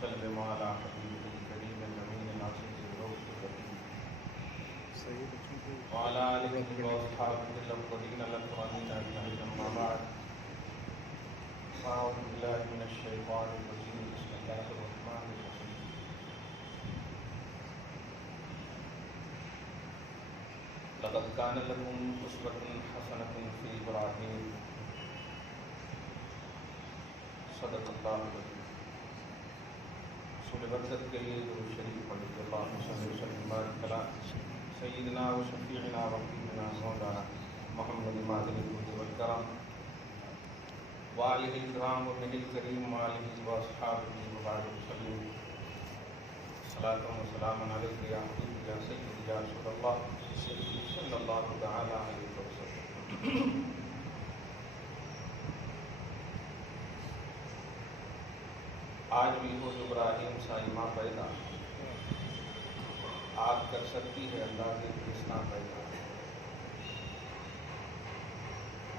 وسلم على حبيبه الكريم الأمين ناصر الروح الرحيم وعلى آله وأصحابه الأفضلين الأكرمين أجمعين أما بعد أعوذ بالله من الشيطان الرجيم بسم الله الرحمن الرحيم لقد كان لكم أسوة حسنة في إبراهيم صدق الله العظيم رسول برکت کے لیے درود شریف پڑھ لیجیے اللہم صلی وسلم وبارک علی سیدنا و شفیعنا و حبیبنا مولانا محمد معدن الجود والکرم وآلہ الکرام وابنہ الکریم وآلہ واصحابہ وبارک وسلم صلاۃ و سلام علیک یا حبیب یا سید یا رسول اللہ صلی اللہ تعالی علیہ وسلم. آج بھی ہو ابراہیم سائمہ پیدا آگ کر سکتی ہے اللہ کے کرشنا پیدا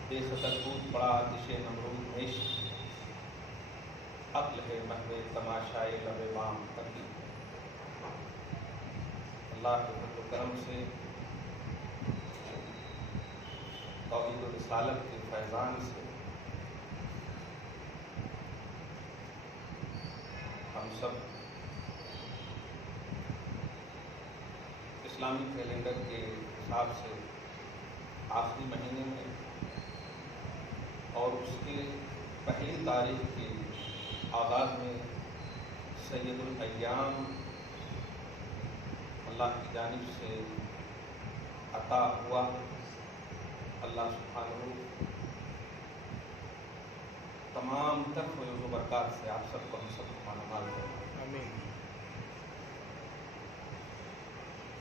بے ستبوت بڑا آتش نمرود عشق عقل ہے محو تماشائے لب بام کرتی. اللہ کے فضل و کرم سے توحید و رسالت کے فیضان سے ہم سب اسلامی کیلنڈر کے حساب سے آخری مہینے میں اور اس کے پہلی تاریخ کے آغاز میں سید الایام اللہ کی جانب سے عطا ہوا. اللہ سبحانہ تمام تک فیض و برکات سے آپ سب کو ہم سب کو مانوال کریں. آمین.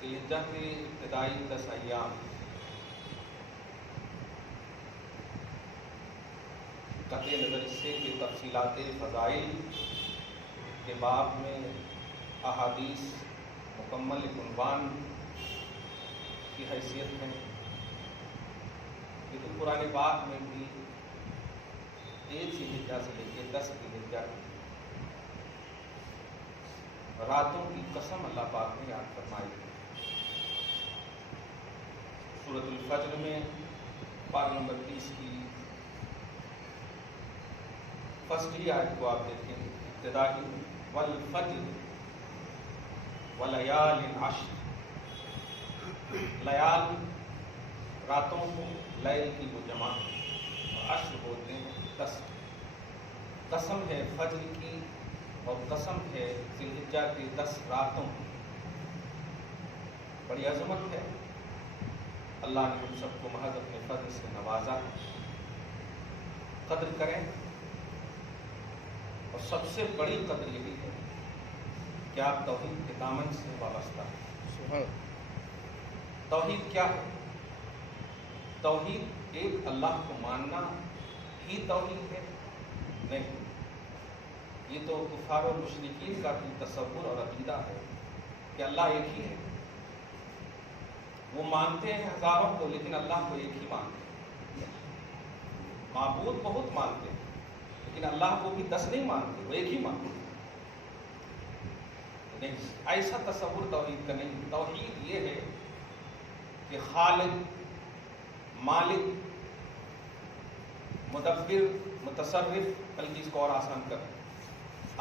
ذوالحجہ کے ابتدائی 10 ایام قطع نظر سے کہ تفصیلات فضائل کے باب میں احادیث مکمل عنوان کی حیثیت ہے. یہ تو قرآن پاک میں بھی 1 ذوالحجہ سے لے کے 10 ذوالحجہ راتوں کی قسم اللہ پاک نے یاد فرمائی. سورۃ الفجر میں پارہ نمبر 30 کی فرسٹ آیت کو آپ دیکھیں ابتدائی والفجر ولیال عشر. لیال راتوں کو لیل کی وہ جمع اور عشر بولتے ہیں 10. قسم ہے فجر کی اور قسم ہے ذوالحجہ کی 10 راتوں کی. بڑی عظمت ہے. اللہ نے ہم سب کو محض اپنے فضل سے نوازا. قدر کریں اور سب سے بڑی قدر یہی ہے کہ آپ توحید کے دامن سے وابستہ ہیں. توحید کیا ہے؟ توحید ایک اللہ کو ماننا ہی توحید ہے؟ نہیں. یہ تو کفار و مشرکین کا بھی تصور اور عقیدہ ہے کہ اللہ ایک ہی ہے. وہ مانتے ہیں ہزاروں کو لیکن اللہ کو ایک ہی مانتے ہیں. معبود بہت مانتے ہیں لیکن اللہ کو بھی 10 نہیں مانتے, وہ ایک ہی مانتے ہیں. نہیں, ایسا تصور توحید کا نہیں. توحید یہ ہے کہ خالق, مالک, مدبر, متصرف, بلکہ اس کو اور آسان کر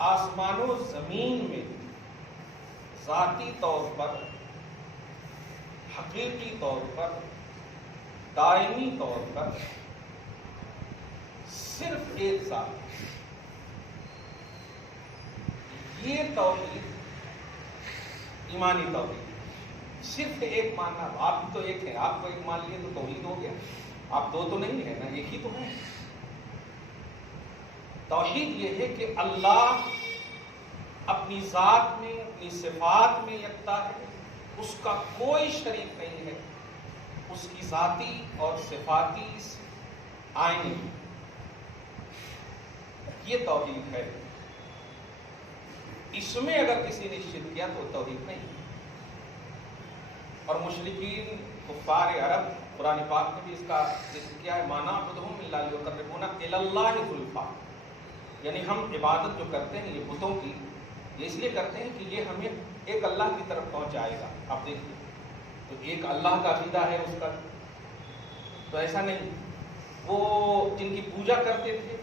آسمان و زمین میں ذاتی طور پر, حقیقی طور پر, دائمی طور پر صرف ایک ذات. یہ توحید ایمانی توحید. صرف ایک ماننا. آپ تو ایک ہیں, آپ کو ایک مان لیے تو توحید ہو گیا. آپ 2 تو نہیں ہیں نا, ایک ہی تو ہیں. توحید یہ ہے کہ اللہ اپنی ذات میں, اپنی صفات میں یکتا ہے, اس کا کوئی شریک نہیں ہے. اس کی ذاتی اور صفاتی آئینی, یہ توحید ہے. اس میں اگر کسی نے شرک کیا تو توحید نہیں. اور مشرکین کفار عرب قرآن پاک میں بھی اس کا ذکر کیا ہے. مانا خودہم الا لیقربونا الی اللہ زلفیٰ, یعنی ہم عبادت جو کرتے ہیں یہ بتوں کی, یہ اس لیے کرتے ہیں کہ یہ ہمیں ایک اللہ کی طرف پہنچائے گا. آپ دیکھیے تو ایک اللہ کا عقیدہ ہے اس کا. تو ایسا نہیں، وہ جن کی پوجا کرتے تھے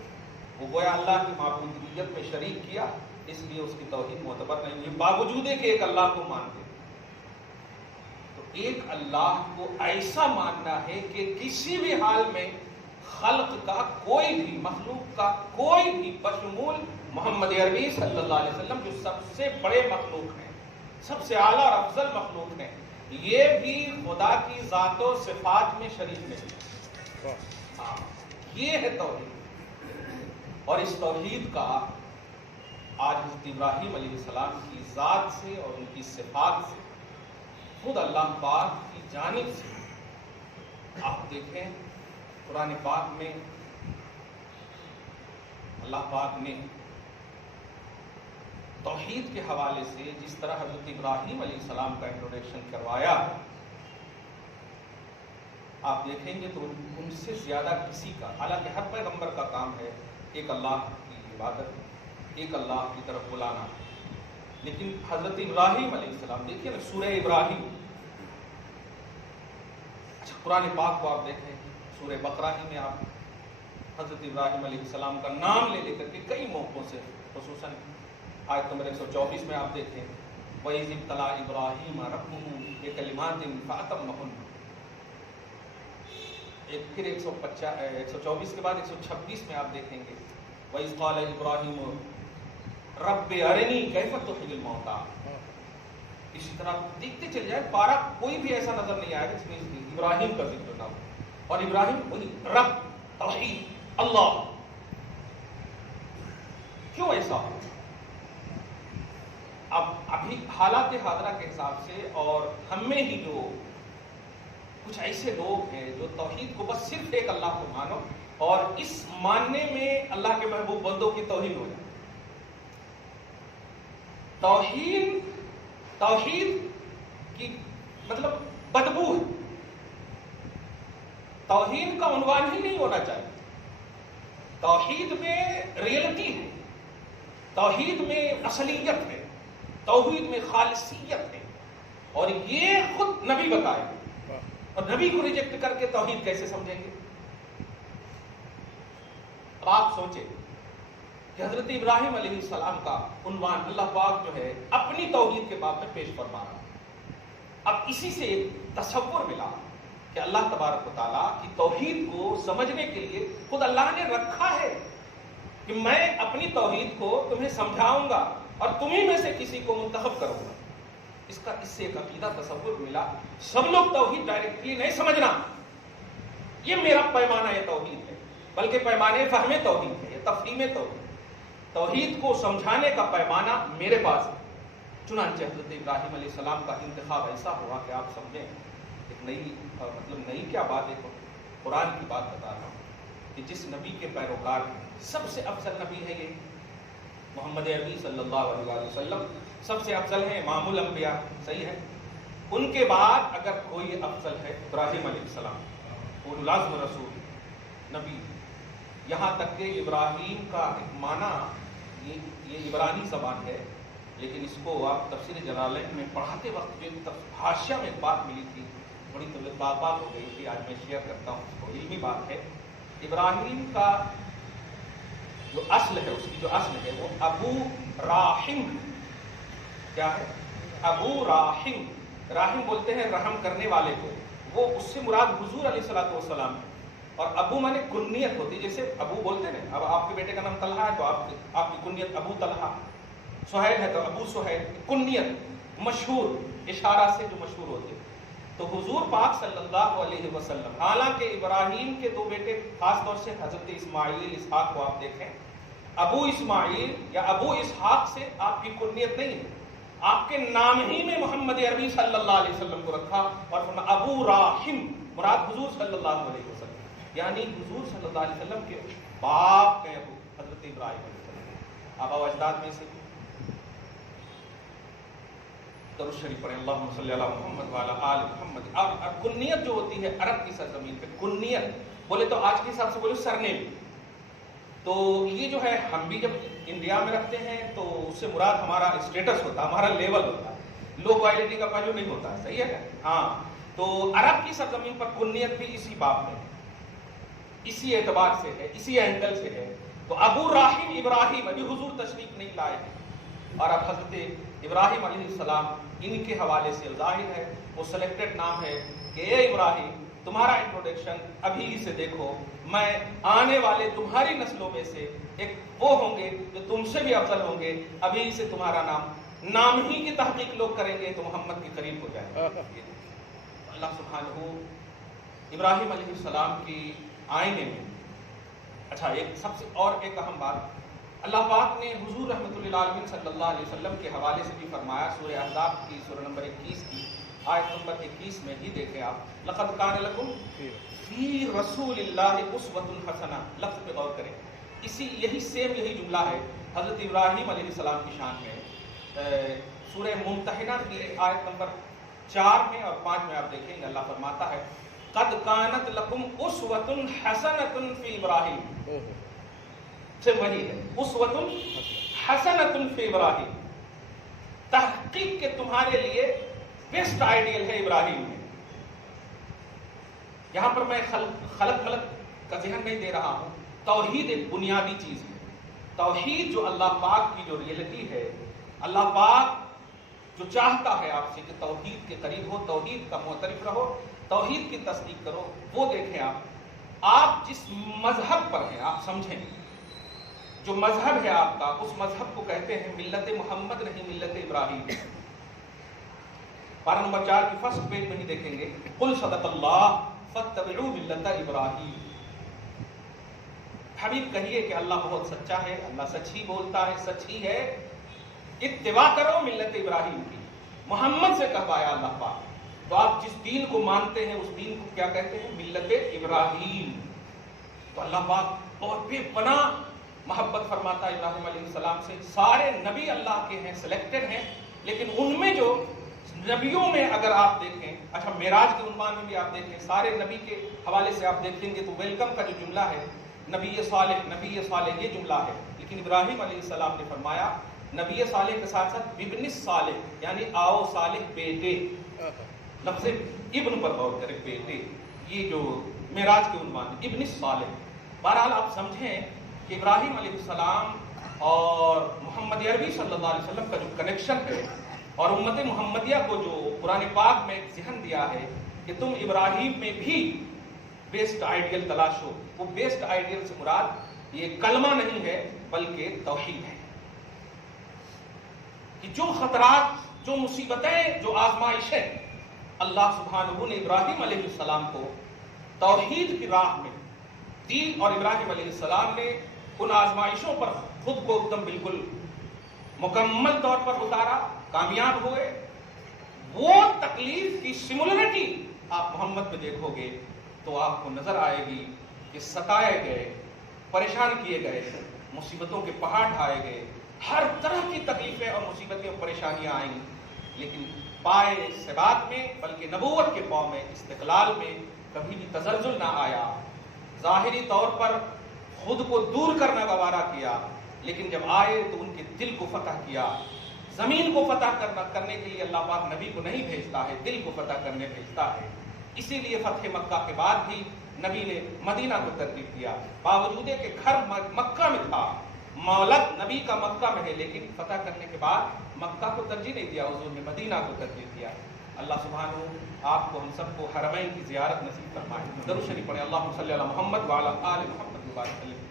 وہ گویا اللہ کی معبودیت میں شریک کیا، اس لیے اس کی توحید معتبر نہیں ہے، باوجود ہے کہ ایک اللہ کو مانتے. تو ایک اللہ کو ایسا ماننا ہے کہ کسی بھی حال میں خلق کا کوئی بھی، مخلوق کا کوئی بھی، بشمول محمد عربی صلی اللہ علیہ وسلم جو سب سے بڑے مخلوق ہیں، سب سے اعلیٰ اور افضل مخلوق ہیں، یہ بھی خدا کی ذات و صفات میں شریک نہیں. یہ ہے توحید. اور اس توحید کا آج حضرت ابراہیم علیہ السلام کی ذات سے اور ان کی صفات سے، خود اللہ پاک کی جانب سے آپ دیکھیں قرآن پاک میں اللہ پاک نے توحید کے حوالے سے جس طرح حضرت ابراہیم علیہ السلام کا انٹروڈکشن کروایا، آپ دیکھیں گے تو ان سے زیادہ کسی کا، حالانکہ ہر پیغمبر کا کام ہے ایک اللہ کی عبادت، ایک اللہ کی طرف بلانا، لیکن حضرت ابراہیم علیہ السلام دیکھیے نا سورہ ابراہیم. اچھا قرآن پاک کو آپ دیکھیں سورہ بقرہ ہی میں آپ حضرت ابراہیم علیہ السلام کا نام لے کر کے کئی موقعوں سے، خصوصاً آیت نمبر 124 میں آپ دیکھیں وَإِذِ ابْتَلَىٰ إِبْرَاهِيمَ رَبُّهُ بِكَلِمَاتٍ فَأَتَمَّهُنَّ. پھر 124 کے بعد 126 میں آپ دیکھیں گے وَإِذْ قَالَ إِبْرَاهِيمُ رَبِّ أَرِنِي كَيْفَ تُحْيِي الْمَوْتَىٰ. اسی طرح دیکھتے چل جائے پارا کوئی بھی ایسا نظر نہیں آئے گا جس میں ابراہیم کا ذکر نہ ہو. اور ابراہیم وہی رب، توحید، اللہ. کیوں ایسا ہو؟ اب ابھی حالات حاضرہ کے حساب سے اور ہم میں ہی جو کچھ ایسے لوگ ہیں جو توحید کو بس صرف ایک اللہ کو مانو اور اس ماننے میں اللہ کے محبوب بندوں کی توہین ہو جائے. توحید کی مطلب بدبو ہے. توحید کا عنوان ہی نہیں ہونا چاہیے. توحید میں ریئلٹی ہے، توحید میں اصلیت ہے، توحید میں خالصیت ہے، اور یہ خود نبی بتائے. اور نبی کو ریجیکٹ کر کے توحید کیسے سمجھیں گے؟ اب آپ سوچیں کہ حضرت ابراہیم علیہ السلام کا عنوان اللہ پاک جو ہے اپنی توحید کے باب میں پیش فرما رہا. اب اسی سے ایک تصور ملا کہ اللہ تبارک و تعالیٰ کی توحید کو سمجھنے کے لیے خود اللہ نے رکھا ہے کہ میں اپنی توحید کو تمہیں سمجھاؤں گا اور تمہیں میں سے کسی کو منتخب کروں گا. اس سے ایک عقیدہ تصور ملا. سب لوگ توحید ڈائریکٹلی نہیں سمجھنا، یہ میرا پیمانہ یہ توحید ہے، بلکہ پیمانے فہم توحید ہے، یہ تفہیم توحید. توحید کو سمجھانے کا پیمانہ میرے پاس ہے. چنانچہ حضرت ابراہیم علیہ السلام کا انتخاب ایسا ہوا کہ آپ سمجھیں ایک نئی کیا بات ہے، قرآن کی بات بتا رہا ہوں کہ جس نبی کے پیروکار سب سے افضل نبی ہے یہ محمد عربی صلی اللہ علیہ وسلم، سب سے افضل ہے امام الانبیاء، صحیح ہے. ان کے بعد اگر کوئی افضل ہے ابراہیم علیہ السلام، وہ لازم رسول نبی. یہاں تک کہ ابراہیم کا ایک معنی یہ عبرانی زبان ہے، لیکن اس کو آپ تفسیر جلالین میں پڑھاتے وقت جو حاشیہ میں ایک بات ملی تھی، بڑی طبیعت بات ہو گئی تھی، آج میں شیئر کرتا ہوں اس کو. علمی بات ہے. ابراہیم کا جو اصل ہے، اس کی جو اصل ہے وہ ابو راحم. کیا ہے؟ ابو راحم. راحم بولتے ہیں رحم کرنے والے کو. وہ اس سے مراد حضور علیہ الصلوۃ والسلام ہے. اور ابو مانے کنیت ہوتی ہے، جیسے ابو بولتے ہیں. اب آپ کے بیٹے کا نام طلحہ ہے تو آپ کی کنیت ابو طلحہ. سہیل ہے تو ابو سہیل. کنیت مشہور، اشارہ سے جو مشہور ہوتے. تو حضور پاک صلی اللہ علیہ وسلم، حالانکہ ابراہیم کے دو بیٹے خاص طور سے حضرت اسماعیل اسحاق کو آپ دیکھیں، ابو اسماعیل یا ابو اسحاق سے آپ کی کنیت نہیں ہے، آپ کے نام ہی میں محمد عربی صلی اللہ علیہ وسلم کو رکھا اور ابو راحم مراد حضور صلی اللہ علیہ وسلم، یعنی حضور صلی اللہ علیہ وسلم کے باپ کے ابو حضرت ابراہیم علیہ السلام، آبا و اجداد میں سے. درود شریف پڑھیں اللہم صلی علی محمد وعلی آل محمد. اور کنیت جو ہوتی ہے عرب کی سرزمین پہ، کنیت بولے تو آج کے حساب سے بولے سرنیم. تو یہ جو ہے ہم بھی جب انڈیا میں رکھتے ہیں تو اس سے مراد ہمارا اسٹیٹس ہوتا ہے، ہمارا لیول ہوتا ہے، لو کوالٹی کا پہلو نہیں ہوتا، صحیح ہے نا؟ ہاں، تو عرب کی سرزمین پر کنیت بھی اسی باب میں اسی اعتبار سے ہے، اسی اینگل سے ہے. تو ابو راحم ابراہیم، ابھی حضور تشریف نہیں لائے ہیں اور اب حضرت ابراہیم علیہ السلام ان کے حوالے سے ظاہر ہے وہ سلیکٹڈ نام ہے کہ اے ابراہیم تمہارا انٹروڈکشن ابھی سے دیکھو، میں آنے والے تمہاری نسلوں میں سے ایک وہ ہوں گے جو تم سے بھی افضل ہوں گے، ابھی سے تمہارا نام ہی کی تحقیق لوگ کریں گے تو محمد کے قریب ہو جائے گا. اللہ سبحانہ ابراہیم علیہ السلام کی آئینے میں اچھا سب سے اور ایک اہم بات اللہ پاک نے حضور رحمۃ اللہ علیہ صلی اللہ علیہ وسلم کے حوالے سے بھی فرمایا. سورہ احزاب کی سورہ نمبر 21 کی آیت نمبر 21 میں ہی دیکھیں آپ، لقد کان لکم فی رسول اللہ اسوۃ حسنہ، لفظ پہ غور کریں. یہی جملہ ہے حضرت ابراہیم علیہ السلام کی شان میں. سورہ ممتحنہ کی آیت نمبر 4 میں اور 5 میں آپ دیکھیں گے اللہ فرماتا ہے قد کانت لکم اسوۃ حسنۃ فی ابراہیم، سے وہی ہے اسوۃ حسنۃ فی ابراہیم، تحقیق کے تمہارے لیے بیسٹ آئیڈیل ہے ابراہیم میں. یہاں پر میں خلق ملک کا ذہن نہیں دے رہا ہوں، توحید ایک بنیادی چیز ہے. توحید جو اللہ پاک کی جو ریئلٹی ہے، اللہ پاک جو چاہتا ہے آپ سے کہ توحید کے قریب ہو، توحید کا معترف رہو، توحید کی تصدیق کرو، وہ دیکھیں آپ جس مذہب پر ہیں، آپ سمجھیں جو مذہب ہے آپ کا، اس مذہب کو کہتے ہیں ملت محمد، نہیں ملت ابراہیم. پارہ نمبر 4 کی فرسٹ پیج میں ہی دیکھیں گے قل صدق اللہ فاتبعوا ملت ابراہیم. حبیب کہیے کہ اللہ بہت سچا ہے، اللہ سچ ہی بولتا ہے، سچ ہی ہے، اتباع کرو ملت ابراہیم کی. محمد سے کہوایا اللہ پاک. تو آپ جس دین کو مانتے ہیں اس دین کو کیا کہتے ہیں؟ ملت ابراہیم. تو اللہ پاک بہت بے پناہ محبت فرماتا ہے ابراہیم علیہ السلام سے. سارے نبی اللہ کے ہیں، سلیکٹڈ ہیں، لیکن ان میں جو نبیوں میں اگر آپ دیکھیں، اچھا معراج کے عنوان میں بھی آپ دیکھیں، سارے نبی کے حوالے سے آپ دیکھیں گے تو ویلکم کا جو جملہ ہے نبی صالح یہ جملہ ہے. لیکن ابراہیم علیہ السلام نے فرمایا نبی صالح کے ساتھ ساتھ ابن صالح، یعنی آؤ صالح بیٹے. لفظ ابن پر غور کریں، بیٹے، یہ جو معراج کے عنوان ابن صالح. بہرحال آپ سمجھیں کہ ابراہیم علیہ السلام اور محمد عربی صلی اللہ علیہ وسلم کا جو کنیکشن ہے اور امت محمدیہ کو جو قرآن پاک میں ایک ذہن دیا ہے کہ تم ابراہیم میں بھی بیسٹ آئیڈیل تلاشو. وہ بیسٹ آئیڈیل سے مراد یہ کلمہ نہیں ہے بلکہ توحید ہے. کہ جو خطرات، جو مصیبتیں، جو آزمائشیں اللہ سبحانہ نے ابراہیم علیہ السلام کو توحید کی راہ میں دی اور ابراہیم علیہ السلام نے ان آزمائشوں پر خود کو ایک دم بالکل مکمل طور پر اتارا، کامیاب ہوئے. وہ تکلیف کی سملرٹی آپ محمد میں دیکھو گے تو آپ کو نظر آئے گی کہ ستائے گئے، پریشان کیے گئے، مصیبتوں کے پہاڑ ڈھائے گئے، ہر طرح کی تکلیفیں اور مصیبتیں اور پریشانیاں آئیں، لیکن پائے ثبات میں بلکہ نبوت کے پاؤں میں، استقلال میں کبھی بھی تزلزل نہ آیا. ظاہری طور پر خود کو دور کرنا گوارا کیا، لیکن جب آئے تو ان کے دل کو فتح کیا. زمین کو فتح کرنے کے لیے اللہ پاک نبی کو نہیں بھیجتا ہے، دل کو فتح کرنے بھیجتا ہے. اسی لیے فتح مکہ کے بعد بھی نبی نے مدینہ کو ترتیب دیا، باوجود کہ گھر مکہ میں تھا، مولد نبی کا مکہ میں ہے، لیکن فتح کرنے کے بعد مکہ کو ترجیح نہیں دیا، حضور نے مدینہ کو ترجیح دیا. اللہ سبحانہ آپ کو ہم سب کو حرمین کی زیارت نصیب فرمائے. درود شریف پڑھیں. اللہم صلی علی محمد وعلی آل محمد وبارک وسلم.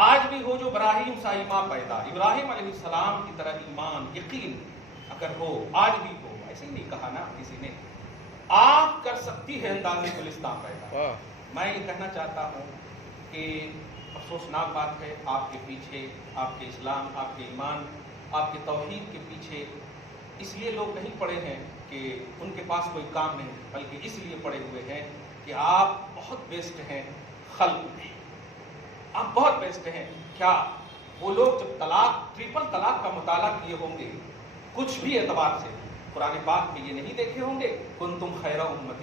آج بھی ہو جو ابراہیم سا ایمان پیدا، ابراہیم علیہ السلام کی طرح ایمان، یقین اگر ہو، آج بھی ہو. ایسے ہی نہیں کہا نا کسی نے، آپ کر سکتی ہے انداز گلستان پیدا. میں یہ کہنا چاہتا ہوں کہ افسوسناک بات ہے آپ کے پیچھے، آپ کے اسلام، آپ کے ایمان، آپ کے توحید کے پیچھے اس لیے لوگ نہیں پڑے ہیں کہ ان کے پاس کوئی کام نہیں، بلکہ اس لیے پڑے ہوئے ہیں کہ آپ بہت بیسٹ ہیں خلق میں، آپ بہت بیسٹ ہیں. کیا وہ لوگ جب ٹرپل طلاق کا مطالعہ کیے ہوں گے کچھ بھی اعتبار سے، قرآن پاک میں یہ نہیں دیکھے ہوں گے کنتم خیر امت،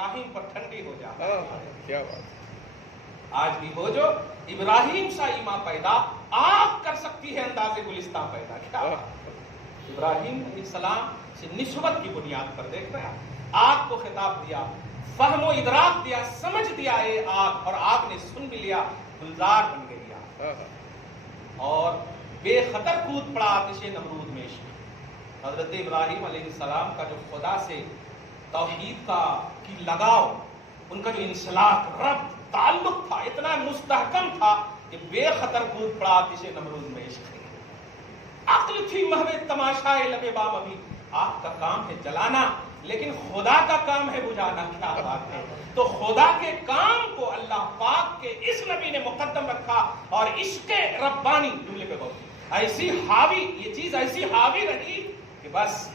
ابراہیم پر ٹھنڈی ہو جا. کیا بات. آج بھی ہو جو ابراہیم سا ایما پیدا، آگ کر سکتی ہے انداز گلستہ پیدا. کیا ابراہیم علیہ السلام سے نسبت کی بنیاد پر دیکھ رہے ہیں، آگ کو خطاب دیا، فہم و ادراک دیا، سمجھ دیا یہ آگ، اور آگ نے سن بھی لیا، گلزار بن گئی آگ اور بے خطر کود پڑا آتش نمرود میں. حضرت ابراہیم علیہ السلام کا جو خدا سے توحید کا کی لگاؤ، ان کا جو انسلاک، ربط، تعلق تھا، اتنا مستحکم تھا کہ بے خطر کود پڑا آتش نمرود میں. عقل تھی محو تماشائے لب بام. ابھی آگ کا کام ہے جلانا، لیکن خدا کا کام ہے بجھانا. کیا بات ہے. تو خدا کے کام کو اللہ پاک کے اس نبی نے مقدم رکھا، اور عشق ربانی جملے پہ بہت ایسی حاوی، یہ چیز ایسی حاوی رہی کہ بس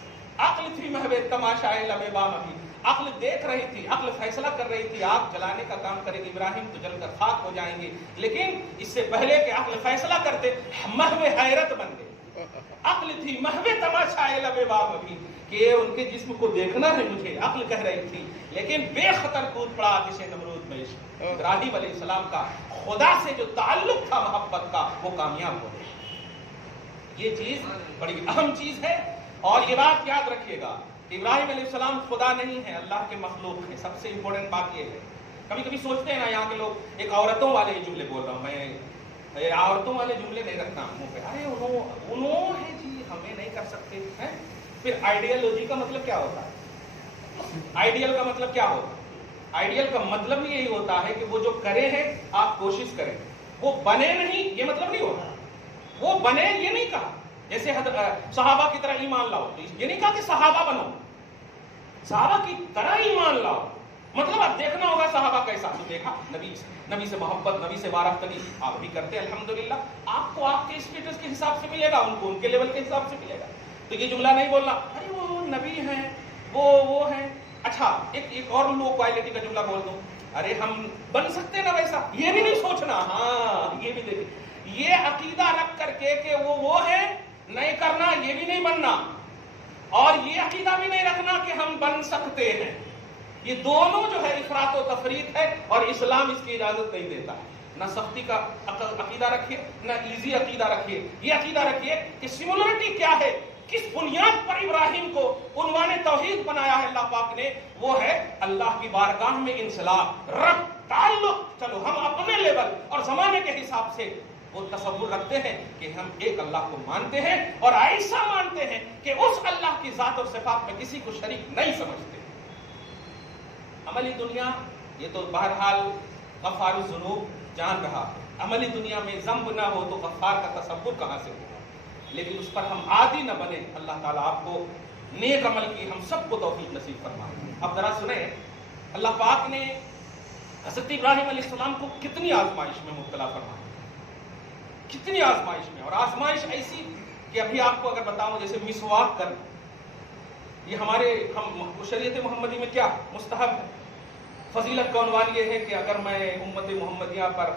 عقل تھی محو تماشائے لب بام. ابھی عقل دیکھ رہی تھی، عقل فیصلہ کر رہی تھی آگ جلانے کا کام کرے گی ابراہیم تو جل کر خاک ہو جائیں گے، لیکن اس سے پہلے کہ عقل فیصلہ کرتے محو حیرت بن گئے. عقل تھی محو تماشائے لب بام. ابھی کہ ان کے جسم کو دیکھنا ہے مجھے، عقل کہہ رہی تھی، لیکن بے خطر کود پڑا آتش نمرود میں. ابراہیم علیہ السلام کا خدا سے جو تعلق تھا محبت کا، وہ کامیاب ہو گیا. یہ چیز بڑی اہم چیز ہے، اور یہ بات یاد رکھیے گا، ابراہیم علیہ السلام خدا نہیں ہے، اللہ کے مخلوق ہے. سب سے امپورٹنٹ بات یہ ہے، کبھی کبھی سوچتے ہیں نا یہاں کے لوگ، ایک عورتوں والے جملے بول رہا ہوں میں، عورتوں والے جملے نہیں رکھنا منہ پہ. ارے انہوں ہے جی، ہمیں نہیں کر سکتے ہیں. پھر آئیڈیالوجی کا مطلب کیا ہوتا ہے؟ آئیڈیل کا مطلب کیا ہوتا ہے؟ آئیڈیل کا مطلب یہی ہوتا ہے کہ وہ جو کرے ہیں آپ کوشش کریں، وہ بنے نہیں یہ مطلب نہیں ہوتا. وہ بنے یہ نہیں کہا، جیسے صحابہ کی طرح ایمان لاؤ، یہ نہیں کہا کہ صحابہ بنو، صحابہ کی طرح ایمان لاؤ. مطلب آپ دیکھنا ہوگا صحابہ کیسا، تو دیکھا نبی سے محبت، نبی سے وارفتگی آپ بھی کرتے الحمدللہ. آپ کو آپ کے اسٹیٹس کے حساب سے ملے گا، ان کو ان کے لیول کے حساب سے ملے گا. تو یہ جملہ نہیں بولنا ارے وہ نبی ہیں، وہ ہیں. اچھا ایک اور لو کوالٹی کا جملہ بول دوں، ارے ہم بن سکتے نا ویسا، یہ بھی نہیں سوچنا. ہاں یہ بھی دیکھیں، یہ عقیدہ رکھ کر کے کہ وہ ہے نہیں کرنا، یہ بھی نہیں بننا، اور یہ عقیدہ بھی نہیں رکھنا کہ ہم بن سکتے ہیں. یہ دونوں جو ہے افراط و تفریط ہے، اور اسلام اس کی اجازت نہیں دیتا. نہ سختی کا عقیدہ رکھیے، نہ ایزی عقیدہ رکھیے. یہ عقیدہ رکھیے کہ سمولرٹی کیا ہے، کس بنیاد پر ابراہیم کو عنوان توحید بنایا ہے اللہ پاک نے، وہ ہے اللہ کی بارگاہ میں انسلاک، ربط، تعلق. چلو ہم اپنے لیول اور زمانے کے حساب سے وہ تصور رکھتے ہیں کہ ہم ایک اللہ کو مانتے ہیں، اور ایسا مانتے ہیں کہ اس اللہ کی ذات اور صفات میں کسی کو شریک نہیں سمجھتے. عملی دنیا یہ تو بہرحال غفار الذنوب جان رہا ہے، عملی دنیا میں ذنب نہ ہو تو غفار کا تصور کہاں سے ہوگا. لیکن اس پر ہم عادی نہ بنے. اللہ تعالیٰ آپ کو نیک عمل کی ہم سب کو توفیق نصیب فرمائے. اب ذرا سنیں، اللہ پاک نے حضرت ابراہیم علیہ السلام کو کتنی آزمائش میں مبتلا فرمایا، کتنی آزمائش میں. اور آزمائش ایسی کہ ابھی آپ کو اگر بتاؤں، جیسے مسواک کرنا، یہ ہمارے شریعت محمدی میں کیا مستحب ہے. فضیلت کا عنوان یہ ہے کہ اگر میں امت محمدیہ پر،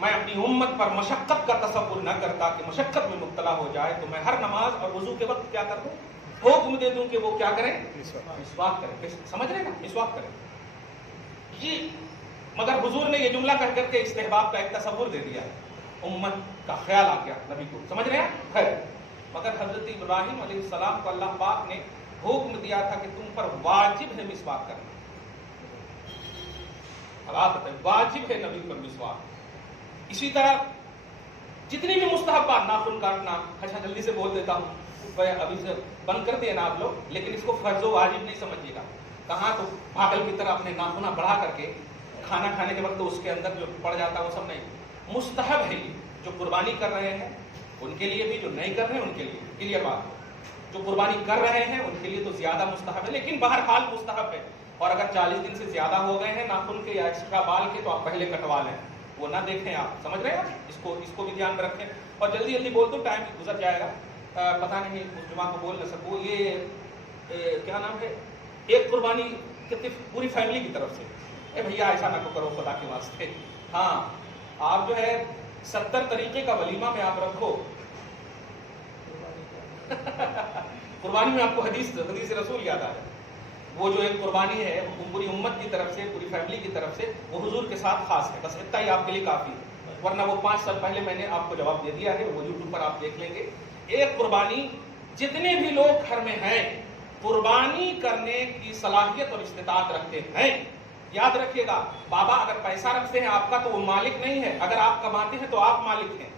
میں اپنی امت پر مشقت کا تصور نہ کرتا کہ مشقت میں مبتلا ہو جائے، تو میں ہر نماز اور وضو کے وقت کیا کر دوں، حکم دے دوں کہ وہ کیا کریں، مسواک کریں. سمجھ رہے نا، مسواک کریں. یہ مگر حضور نے یہ جملہ کہہ کر کے استحباب کا ایک تصور دے دیا، امت کا خیال آ گیا نبی کو. سمجھ رہے ہیں خیر. مگر حضرت ابراہیم علیہ السلام کو اللہ پاک نے حکم دیا تھا کہ تم پر واجب ہے مسواک کرنا. اب آپ بتائیں، واجب ہے نبی پر مسواک. اسی طرح جتنی بھی مستحبات، ناخن کاٹنا، اچھا جلدی سے بول دیتا ہوں، ابھی سے بند کر دیا نا آپ لوگ، لیکن اس کو فرض و واجب نہیں سمجھیے گا. کہاں تو پاگل کی طرح اپنے ناخنا بڑھا کر کے کھانا کھانے کے وقت تو اس کے اندر جو پڑ جاتا ہے وہ سب نہیں. مستحب ہے یہ. جو قربانی کر رہے ہیں ان کے لیے بھی، جو نہیں کر رہے ہیں ان کے لیے. کلیئر بات. جو قربانی کر رہے ہیں ان کے لیے تو زیادہ مستحب ہے، لیکن بہرحال مستحب ہے. اور اگر 40 دن سے زیادہ ہو گئے ہیں ناخن کے یا ایکسٹرا بال کے، تو آپ پہلے کٹوا لیں، وہ نہ دیکھیں. آپ سمجھ رہے ہیں، اس کو بھی دھیان میں رکھیں. اور جلدی جلدی بول دو، ٹائم گزر جائے گا. پتہ نہیں اس جمعہ کو بول نہ سکوں. یہ کیا نام ہے، ایک قربانی پوری فیملی کی طرف سے. اے بھیا ایسا نہ کرو خدا کے واسطے. ہاں آپ جو ہے 70 طریقے کا ولیمہ میں آپ رکھو. قربانی میں آپ کو حدیث رسول یاد آ جائے. وہ جو ایک قربانی ہے پوری امت کی طرف سے، پوری فیملی کی طرف سے، وہ حضور کے ساتھ خاص ہے. بس اتنا ہی آپ کے لیے کافی ہے، ورنہ وہ 5 سال پہلے میں نے آپ کو جواب دے دیا ہے، وہ یوٹیوب پر آپ دیکھ لیں گے. ایک قربانی جتنے بھی لوگ گھر میں ہیں قربانی کرنے کی صلاحیت اور استطاعت رکھتے ہیں. یاد رکھیے گا، بابا اگر پیسہ رکھتے ہیں آپ کا تو وہ مالک نہیں ہے. اگر آپ کماتے ہیں تو آپ مالک ہیں.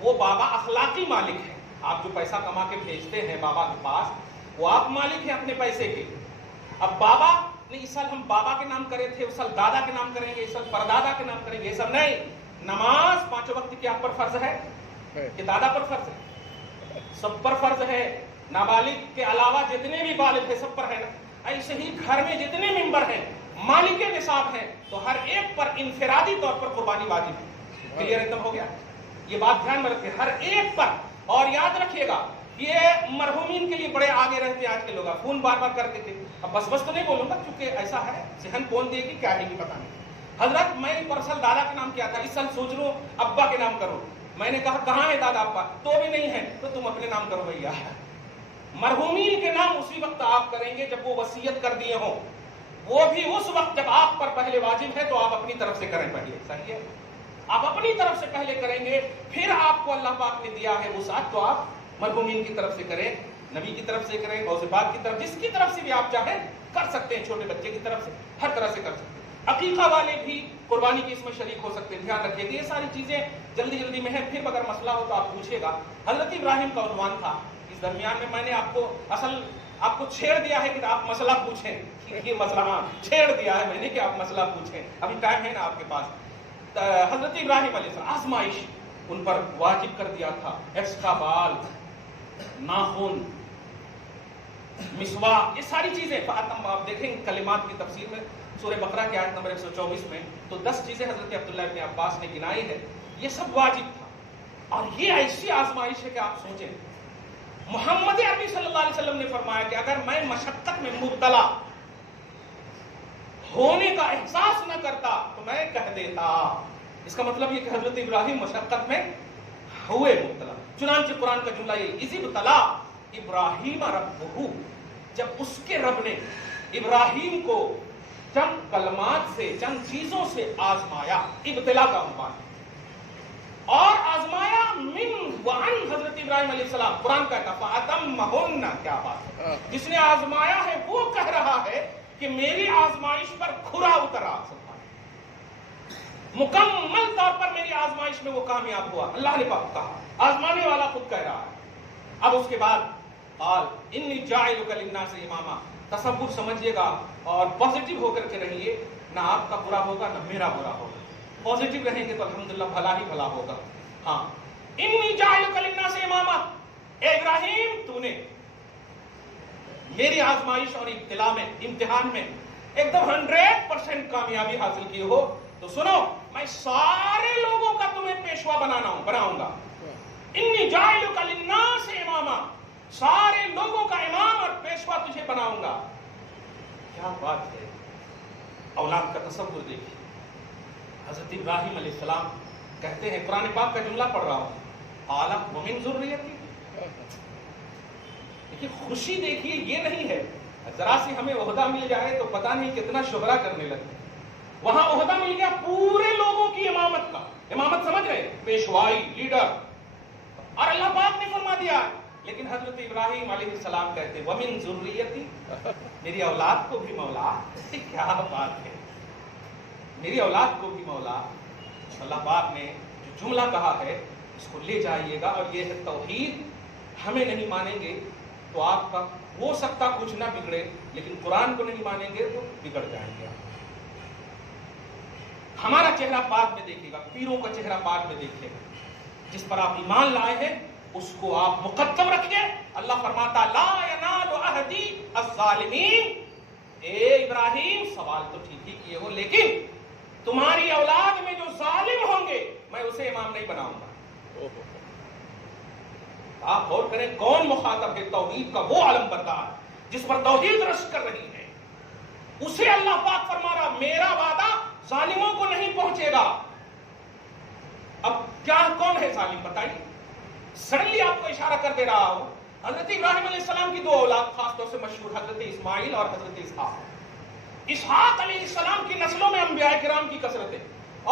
وہ بابا اخلاقی مالک ہیں. آپ جو پیسہ کما کے بھیجتے ہیں بابا کے پاس، وہ آپ مالک ہیں اپنے پیسے کے. اب بابا نہیں، اس سال ہم بابا کے نام کرے تھے، اس سال دادا کے نام کریں گے، اس سال پردادا کے نام کریں گے، یہ سب نہیں. نماز 5 وقت کی آپ پر فرض ہے کہ دادا پر فرض ہے؟ سب پر فرض ہے. نابالغ کے علاوہ جتنے بھی بالغ ہیں سب پر ہے نا. ایسے ہی گھر میں جتنے ممبر ہیں مالک نصاب ہیں تو ہر ایک پر انفرادی طور پر قربانی واجب ہے. کلیئر ایک دم ہو گیا؟ یہ بات دھیان میں رکھیں، ہر ایک پر. اور یاد رکھیے گا یہ مرحومین کے لیے بڑے آگے رہتے ہیں آج کے لوگ. فون بار بار کرتے تھے. اب بس تو نہیں بولوں گا کیونکہ ایسا ہے، ذہن کون دے گی کیا ہے گی پتہ نہیں. حضرت میں پرسل دادا کا نام کیا تھا، اس سال سوچ رہا ہوں ابا کے نام کروں. میں نے کہا کہاں ہے دادا ابا؟ تو بھی نہیں ہے. تو تم اپنے نام کرو بھیا. مرحومین کے نام اسی وقت آپ کریں گے جب وہ وصیت کر دیے ہوں. وہ بھی اس وقت جب آپ پر پہلے واجب ہے تو آپ اپنی طرف سے کریں پہلے. صحیح ہے؟ آپ اپنی طرف سے پہلے کریں گے، پھر آپ کو اللہ پاک نے دیا ہے وسعت تو آپ مرحومین کی طرف سے کریں، نبی کی طرف سے کریں، غوث پاک کی طرف، جس کی طرف سے بھی آپ چاہیں کر سکتے ہیں. چھوٹے بچے کی طرف سے ہر طرح سے کر سکتے ہیں. عقیقہ والے بھی قربانی کی اس میں شریک ہو سکتے ہیں. دھیان رکھیے گا یہ ساری چیزیں جلدی میں ہیں. پھر اگر مسئلہ ہو تو آپ پوچھیے گا. حضرت ابراہیم کا عنوان تھا. اس درمیان میں نے آپ کو چھیڑ دیا ہے کہ آپ مسئلہ پوچھیں. یہ مسئلہ چھیڑ دیا ہے میں نے کہ آپ مسئلہ پوچھیں. ابھی ٹائم ہے نا آپ کے پاس. حضرت ابراہیم علیہ السلام آزمائش ان پر واجب کر دیا تھا. ایکسٹرا بال، ناخن، مسواک، یہ ساری چیزیں. آپ دیکھیں کلمات کی تفسیر میں سورہ بقرہ کی آیت نمبر 124 میں تو 10 چیزیں حضرت عبداللہ ابن عباس نے گنائی ہے. یہ سب واجب تھا. اور یہ ایسی آزمائش ہے کہ آپ سوچیں محمد عربی صلی اللہ علیہ وسلم نے فرمایا کہ اگر میں مشقت میں مبتلا ہونے کا احساس نہ کرتا تو میں کہہ دیتا. اس کا مطلب یہ کہ حضرت ابراہیم مشقت میں ہوئے مبتلا. چنانچہ قرآن کا جملہ یہ اذ ابتلا ابراہیم ربہ، جب اس کے رب نے ابراہیم کو چند کلمات سے، چند چیزوں سے آزمایا. ابتلا کا عنوان اور آزمایا من وعن حضرت ابراہیم علیہ السلام. قرآن کا فاتمہن، کیا بات ہے. جس نے آزمایا ہے وہ کہہ رہا ہے کہ میری آزمائش پر کھرا اترا. مکمل طور پر میری آزمائش میں وہ کامیاب ہوا. اللہ نے کہا، آزمانے والا خود کہہ رہا ہے. اب اس کے بعد قال انی جاعلک للناس اماما. تصور سمجھیے گا اور پازیٹیو ہو کر کے رہیے. نہ آپ کا برا ہوگا نہ میرا برا ہوگا. پازیٹیو رہیں گے تو الحمدللہ بھلا ہی بھلا ہوگا. ہاں، انی جاعلک للناس اماما. اے ابراہیم تو نے میری آزمائش اور ابتلا میں، امتحان میں ایک دم 100% کامیابی حاصل کی ہو تو سنو، میں سارے لوگوں کا تمہیں پیشوا بناؤں گا. انی جاعلک للناس اماما، سارے لوگوں کا امام اور پیشوا تجھے بناؤں گا. کیا بات ہے. اولاد کا تصور دیکھیے. حضرت ابراہیم علیہ السلام کہتے ہیں، قرآن پاک کا جملہ پڑھ رہا ہوں، قال ومن ذریتی. دیکھیے خوشی دیکھیے یہ نہیں ہے ذرا سی ہمیں عہدہ مل جائے تو پتہ نہیں کتنا شہرا کرنے لگتے. وہاں عہدہ مل گیا پورے لوگوں کی امامت کا. امامت سمجھ رہے، پیشوائی، لیڈر. اور اللہ پاک نے فرما دیا. لیکن حضرت ابراہیم علیہ السلام کہتے ومن ذریتی، میری اولاد کو بھی مولا. کیا بات ہے، میری اولاد کو بھی مولا. اللہ پاک نے جو جملہ کہا ہے اس کو لے جائیے گا. اور یہ ہے توحید. ہمیں نہیں مانیں گے تو آپ کا ہو سکتا کچھ نہ بگڑے، لیکن قرآن کو نہیں مانیں گے تو بگڑ جائیں گے. ہمارا چہرہ بعد میں دیکھے گا، پیروں کا چہرہ بعد میں دیکھے گا. جس پر آپ ایمان لائے ہیں اس کو آپ مقدم رکھیے. اللہ فرماتا لا ینال عہدی الظالمین. اے ابراہیم سوال تو ٹھیک ہی کیے ہو، لیکن تمہاری اولاد میں جو ظالم ہوں گے میں اسے امام نہیں بناؤں گا. آپ غور کریں کون مخاطب ہے توحید کا. وہ علم بردار جس پر توحید رشک کر رہی ہے، اسے اللہ پاک فرما رہا میرا وعدہ ظالموں کو نہیں پہنچے گا. اب کیا کون ہے ظالم بتائیے. سڈنلی آپ کو اشارہ کر دے رہا ہوں حضرت ابراہیم علیہ السلام کی 2 اولاد خاص طور سے مشہور، حضرت اسماعیل اور حضرت اسحاق۔ اسحاق علیہ السلام کی نسلوں میں انبیاء کرام کی کثرت ہے،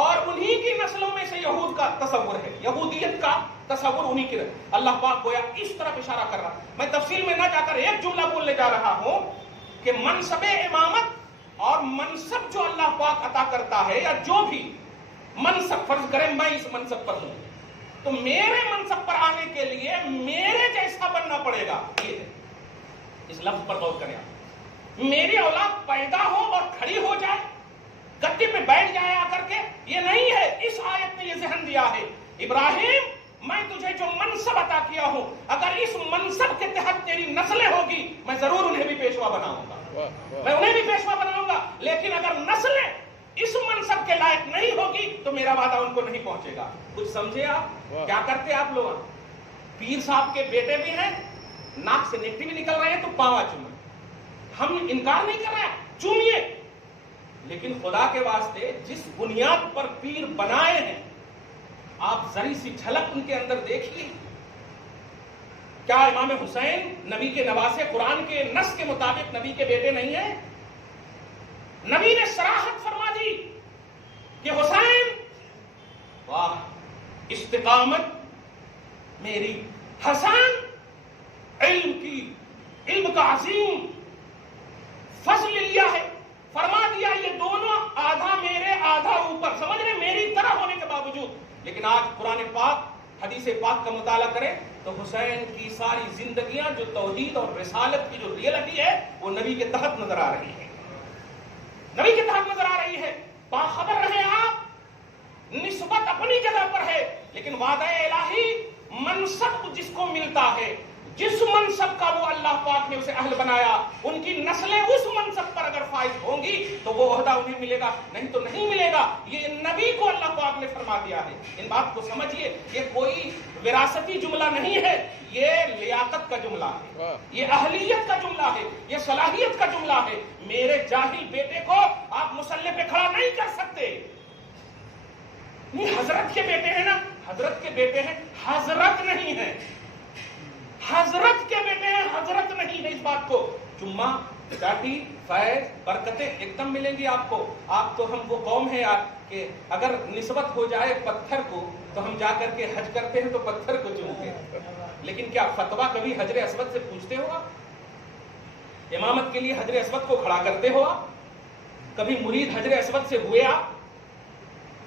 اور انہی کی نسلوں میں سے یہود کا تصور ہے، یہودیت کا تصور انہی کی۔ اللہ پاک گویا اس طرف اشارہ کر رہا۔ میں تفصیل میں نہ جا کر ایک جملہ بولنے جا رہا ہوں کہ منصب امامت اور منصب جو اللہ پاک عطا کرتا ہے، یا جو بھی منصب، فرض کریں میں اس منصب پر ہوں تو میرے منصب پر آنے کے لیے میرے جیسا بننا پڑے گا۔ یہ ہے، اس لفظ پر غور کریں آپ۔ میری اولاد پیدا ہو اور کھڑی ہو جائے، گدے پہ بیٹھ جائے آ کر کے، یہ نہیں ہے۔ اس آیت نے یہ ذہن دیا ہے، ابراہیم میں تجھے جو منصب عطا کیا ہوں، اگر اس منصب کے تحت تیری نسلیں ہوگی میں ضرور انہیں بھی پیشوا بناؤں گا، میں انہیں بھی پیشوا بناؤں گا، لیکن اگر نسلیں اس منصب کے لائق نہیں ہوگی تو میرا وعدہ ان کو نہیں پہنچے گا۔ کچھ سمجھے آپ کیا کرتے آپ لوگ؟ پیر صاحب کے بیٹے بھی ہیں، ناک سے نکٹی بھی نکل رہے ہیں تو پاوا چومیں، ہم انکار نہیں کر رہے ہیں، چومیے، لیکن خدا کے واسطے جس بنیاد پر پیر بنائے ہیں آپ ذری سی جھلک ان کے اندر دیکھیے۔ کیا امام حسین نبی کے نواسے، قرآن کے نص کے مطابق نبی کے بیٹے نہیں ہیں؟ نبی نے صراحت فرما دی کہ حسین، واہ استقامت میری، حسن علم کا عظیم فضل لیا ہے، فرما دیا یہ دونوں آدھا میرے آدھا اوپر، سمجھ رہے میری طرح ہونے کے باوجود۔ لیکن آج قرآن پاک، حدیث پاک کا مطالعہ کریں تو حسین کی ساری زندگیاں جو توحید اور رسالت کی جو ریئلٹی ہے وہ نبی کے تحت نظر آ رہی ہے، نبی کے تحت نظر آ رہی ہے۔ باخبر رہے آپ، نسبت اپنی جگہ پر ہے، لیکن وعدہ الہی منصب جس کو ملتا ہے، جس منصب کا وہ اللہ پاک نے اسے اہل بنایا، ان کی نسلیں اس منصب پر اگر فائز ہوں گی تو وہ عہدہ انہیں ملے گا، نہیں تو نہیں ملے گا۔ یہ نبی کو اللہ پاک نے فرما دیا ہے۔ ان بات کو سمجھیے، یہ کوئی وراثتی جملہ نہیں ہے، یہ لیاقت کا جملہ ہے، یہ اہلیت کا جملہ ہے، یہ صلاحیت کا جملہ ہے۔ میرے جاہل بیٹے کو آپ مسلح پہ کھڑا نہیں کر سکتے۔ نہیں، حضرت کے بیٹے ہیں نا، حضرت کے بیٹے ہیں، حضرت نہیں ہے، حضرت کے بیٹے ہیں، حضرت نہیں ہے۔ اس بات کو جمعہ، چاٹی، فیض، برکتیں ایک دم ملیں گی آپ کو۔ آپ تو ہم وہ قوم ہے کہ اگر نسبت ہو جائے پتھر کو تو ہم جا کر کے حج کرتے ہیں تو پتھر کو چومتے ہیں، لیکن کیا فتویٰ کبھی حجر اسود سے پوچھتے ہو آپ؟ امامت کے لیے حجر اسود کو کھڑا کرتے ہو آپ؟ کبھی مرید حجر اسود سے ہوئے آپ؟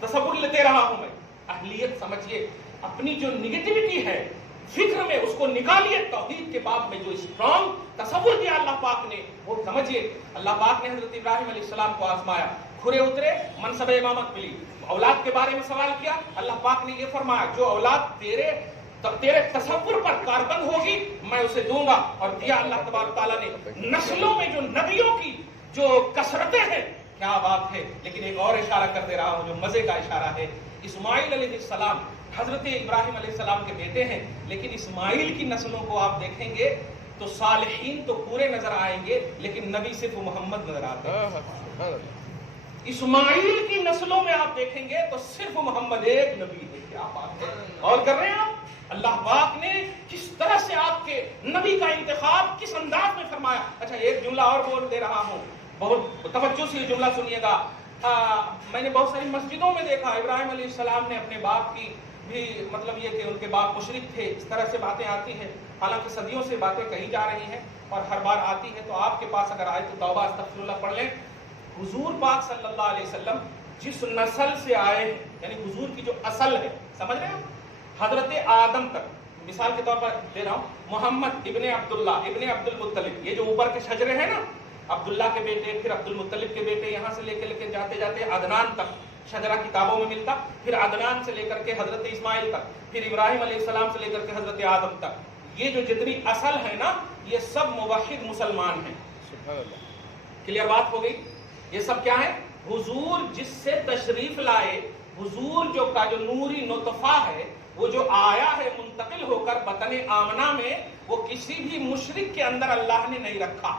تصور لیتے رہا ہوں میں۔ اہلیت سمجھیے، اپنی جو نگیٹیوٹی ہے فکر میں اس کو نکالیے، توحید کے باب میں جو اسٹرانگ تصور دیا اللہ پاک نے وہ سمجھیے۔ اللہ پاک نے حضرت ابراہیم علیہ السلام کو آزمایا، کھرے اترے، منصب امامت ملی، اولاد کے بارے میں سوال کیا، اللہ پاک نے یہ فرمایا جو اولاد تیرے تصور پر کاربند ہوگی میں اسے دوں گا، اور دیا اللہ تبارک تعالیٰ نے۔ نسلوں میں جو نبیوں کی جو کثرتیں ہیں، کیا بات ہے۔ لیکن ایک اور اشارہ کر دے رہا ہوں جو مزے کا اشارہ ہے، اسماعیل علیہ السلام حضرت ابراہیم علیہ السلام کے بیٹے ہیں، لیکن اسماعیل کی نسلوں کو آپ دیکھیں گے تو صالحین تو پورے نظر آئیں گے لیکن نبی صرف محمد نظر آتے ہیں۔ اسماعیل کی نسلوں میں آپ دیکھیں گے تو صرف محمد ایک نبی ہے۔ کیا بات ہے، اور کر رہے ہیں آپ، اللہ پاک نے کس طرح سے آپ کے نبی کا انتخاب کس انداز میں فرمایا۔ اچھا ایک جملہ اور بول دے رہا ہوں، بہت توجہ سے یہ جملہ سنیے گا۔ میں نے بہت ساری مسجدوں میں دیکھا ابراہیم علیہ السلام نے اپنے باپ کی بھی، مطلب یہ کہ ان کے باپ مشرک تھے، اس طرح سے باتیں آتی ہیں، حالانکہ صدیوں سے باتیں کہی جا رہی ہیں اور ہر بار آتی ہے تو آپ کے پاس اگر آئے تو توبہ استغفر اللہ پڑھ لیں۔ حضور پاک صلی اللہ علیہ وسلم جس نسل سے آئے ہیں، یعنی حضور کی جو اصل ہے، سمجھ رہے ہیں، حضرت آدم تک، مثال کے طور پر دے رہا ہوں، محمد ابن عبداللہ ابن عبد المطلب، یہ جو اوپر کے شجرے ہیں نا، عبداللہ کے بیٹے، پھر عبد المطلب کے بیٹے، یہاں سے لے کے جاتے جاتے عدنان تک شجرہ کتابوں میں ملتا، پھر عدنان سے لے کر کے حضرت اسماعیل تک، پھر ابراہیم علیہ السلام سے لے کر کے حضرت آدم تک، یہ جو جتنی اصل ہے نا یہ سب موحد مسلمان ہیں۔ سبحان اللہ، کلیئر بات ہو گئی۔ یہ سب کیا ہے؟ حضور جس سے تشریف لائے، حضور جو کا جو نوری نطفہ ہے، وہ جو آیا ہے منتقل ہو کر بطن آمنہ میں، وہ کسی بھی مشرک کے اندر اللہ نے نہیں رکھا،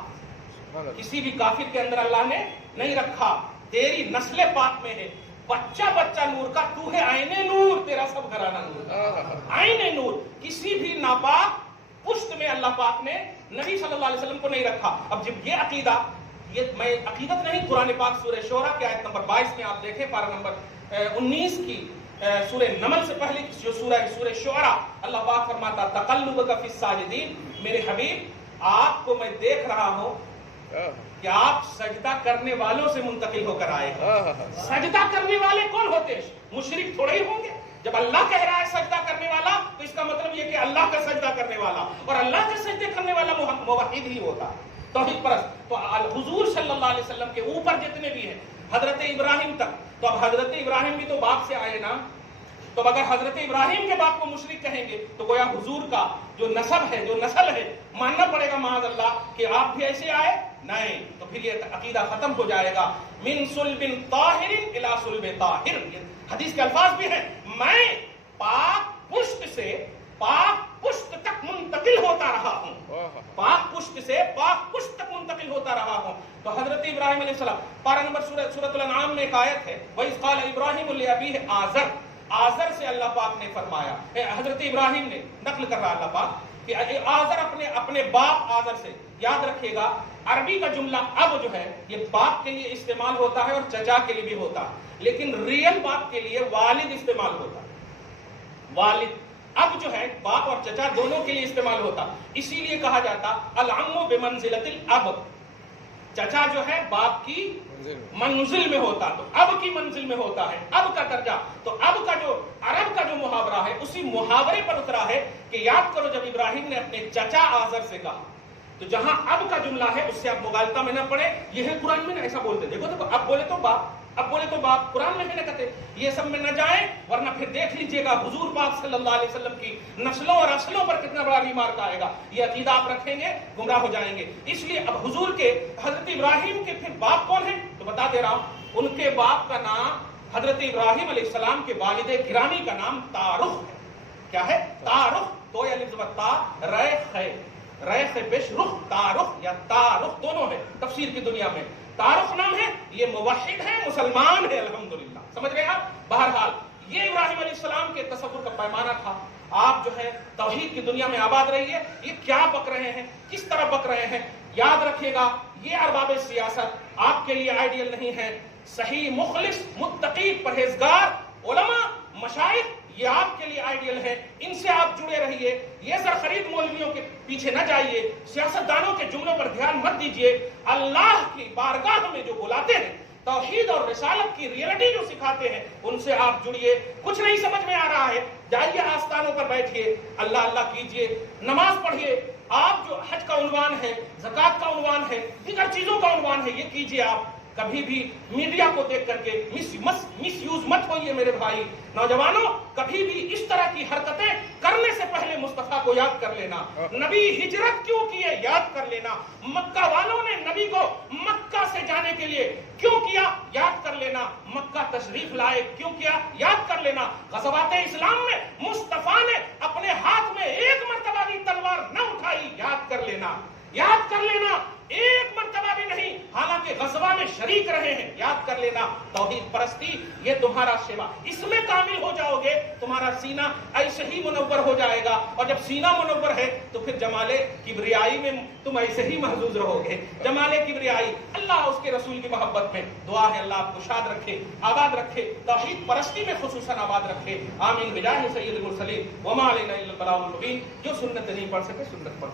کسی بھی کافر کے اندر اللہ نے نہیں رکھا۔ تیری نسل پاک میں ہے، بچہ بچہ نور کا، تو ہے عین نور، تیرا سب گھرانہ نور، عین نور۔ کسی بھی ناپاک پشت میں اللہ پاک نے نبی صلی اللہ علیہ وسلم کو نہیں رکھا. اب جب یہ عقیدہ، یہ میں عقیدت نہیں، قرآن پاک سورہ شعراء کی آیت نمبر 22 میں آپ دیکھیں، پارہ نمبر 19 کی سورہ نمل سے پہلے جو سورہ شعراء، اللہ پاک فرماتا تقلبک فی الساجدین، میرے حبیب آپ کو میں دیکھ رہا ہوں کہ آپ سجدہ کرنے والوں سے منتقل ہو کر آئے ہیں. سجدہ کرنے والے کون ہوتے ہیں؟ مشرک تھوڑے ہی ہوں گے. جب اللہ کہہ رہا ہے سجدہ کرنے والا تو اس کا مطلب یہ کہ اللہ کا سجدہ کرنے والا، اور اللہ کا سجدے کرنے والا موحد ہی ہوتا ہے، توحید پرست. تو حضور صلی اللہ علیہ وسلم کے اوپر جتنے بھی ہیں حضرت ابراہیم تک، تو اب حضرت ابراہیم بھی تو باپ سے آئے نا. تو اگر حضرت ابراہیم کے باپ کو مشرک کہیں گے تو گویا حضور کا جو نسب ہے، جو نسل ہے، ماننا پڑے گا معاذ اللہ کہ آپ بھی ایسے آئے. نہیں تو پھر یہ عقیدہ ختم ہو جائے گا. من صلب طاہر الی صلب طاہر، یہ حدیث کے الفاظ بھی ہیں، میں پاک پشت سے پاک پشت تک منتقل ہوتا رہا ہوں. پاک پشت سے پاک پشت تک منتقل ہوتا رہا ہوں. تو حضرت ابراہیم علیہ السلام، پارہ نمبر سورۃ الانعام میں ایک آیت ہے، وَإِذْ قَالَ إِبْرَاهِيمُ لِأَبِيهِ آزر، آزر سے اللہ پاک نے فرمایا، حضرت ابراہیم نے نقل کر رہا اللہ پاک کہ آزر اپنے باپ آزر سے. یاد رکھیے گا عربی کا جملہ اب جو ہے یہ باپ کے لیے استعمال ہوتا ہے اور چچا کے لیے بھی ہوتا ہے، لیکن ریل باپ کے لیے والد استعمال ہوتا ہے. والد اب جو ہے باپ اور چچا دونوں کے لیے استعمال ہوتا، اسی لیے کہا جاتا العم بمنزلۃ الاب، چچا جو ہے باپ کی منزل میں ہوتا، تو اب کی منزل میں ہوتا ہے، اب کا درجہ. تو اب کا جو عرب کا جو محاورہ ہے اسی محاورے پر اترا ہے کہ یاد کرو جب ابراہیم نے اپنے چچا آزر سے کہا، تو جہاں اب کا جملہ ہے اس سے آپ مغالطہ میں نہ پڑے. یہ ہے قرآن میں نہ ایسا بولتے، دیکھو اب بولے تو باپ، اب بولے تو باپ، قرآن میں ہے نہ کہتے، یہ سب میں نہ جائیں ورنہ پھر دیکھ لیجئے گا حضور پاک صلی اللہ علیہ وسلم کی نسلوں اور اصلوں پر کتنا بڑا ریمارک آئے گا. یہ عقیدہ آپ رکھیں گے گمراہ ہو جائیں گے. اس لیے اب حضور کے حضرت ابراہیم کے پھر باپ کون ہیں تو بتا دے رہا ہوں، ان کے باپ کا نام حضرت ابراہیم علیہ السلام کے والد گرامی کا نام تارخ ہے. کیا ہے؟ تارخ. تو الف زبر تا ریخ ہے، ریخ پیش رخ، تارخ یا تارخ دونوں ہے تفسیر کی دنیا میں. تارخ نام ہے، یہ موحد ہے، مسلمان ہے الحمدللہ. سمجھ گئے آپ؟ بہرحال یہ ابراہیم علیہ السلام کے تصور کا پیمانہ تھا. آپ جو ہے توحید کی دنیا میں آباد رہیے. یہ کیا بک رہے ہیں، کس طرح بک رہے ہیں، یاد رکھیے گا یہ ارباب سیاست آپ کے لیے آئیڈیل نہیں ہے. صحیح مخلص متقی پرہیزگار علماء مشائخ یہ آپ کے لیے آئیڈیل ہے، ان سے آپ جڑے رہیے. یہ سر خرید مولویوں کے پیچھے نہ جائیے، سیاستدانوں کے جملوں پر دھیان مت دیجیے. اللہ کی بارگاہ میں جو بلاتے ہیں، توحید اور رسالت کی ریئلٹی جو سکھاتے ہیں ان سے آپ جڑیے. کچھ نہیں سمجھ میں آ رہا ہے جائیے آستانوں پر بیٹھیے، اللہ اللہ کیجیے، نماز پڑھیے. آپ جو حج کا عنوان ہے، زکوٰۃ کا عنوان ہے، دیگر چیزوں کا عنوان ہے، یہ کیجیے. آپ کبھی بھی میڈیا کو دیکھ کر کے مس یوز مت ہوئیے میرے بھائی. نوجوانوں کبھی بھی اس طرح کی حرکتیں کرنے سے پہلے مصطفیٰ کو یاد کر لینا. نبی ہجرت کیوں کیے یاد کر لینا. مکہ والوں نے نبی کو مکہ سے جانے کے لیے کیوں کیا یاد کر لینا. مکہ تشریف لائے کیوں کیا یاد کر لینا. غزوات اسلام میں مصطفیٰ نے اپنے ہاتھ میں ایک مرتبہ بھی تلوار نہ اٹھائی یاد کر لینا. یاد کر لینا ایک مرتبہ بھی نہیں، حالانکہ غزوہ میں شریک رہے ہیں. یاد کر لینا توحید پرستی یہ تمہارا شیوا، اس میں کامل ہو جاؤ گے تمہارا سینہ ایسے ہی منور ہو جائے گا. اور جب سینہ منور ہے تو پھر جمال کبریائی میں تم ایسے ہی محظوظ رہو گے. جمال کبریائی اللہ اس کے رسول کی محبت میں. دعا ہے اللہ آپ کو شاد رکھے، آباد رکھے، توحید پرستی میں خصوصاً آباد رکھے. آمین بجاہ سید المرسلین وما علینا الا البلاغ المبین. جو سنت نہیں پڑھ سکے سنت پڑھ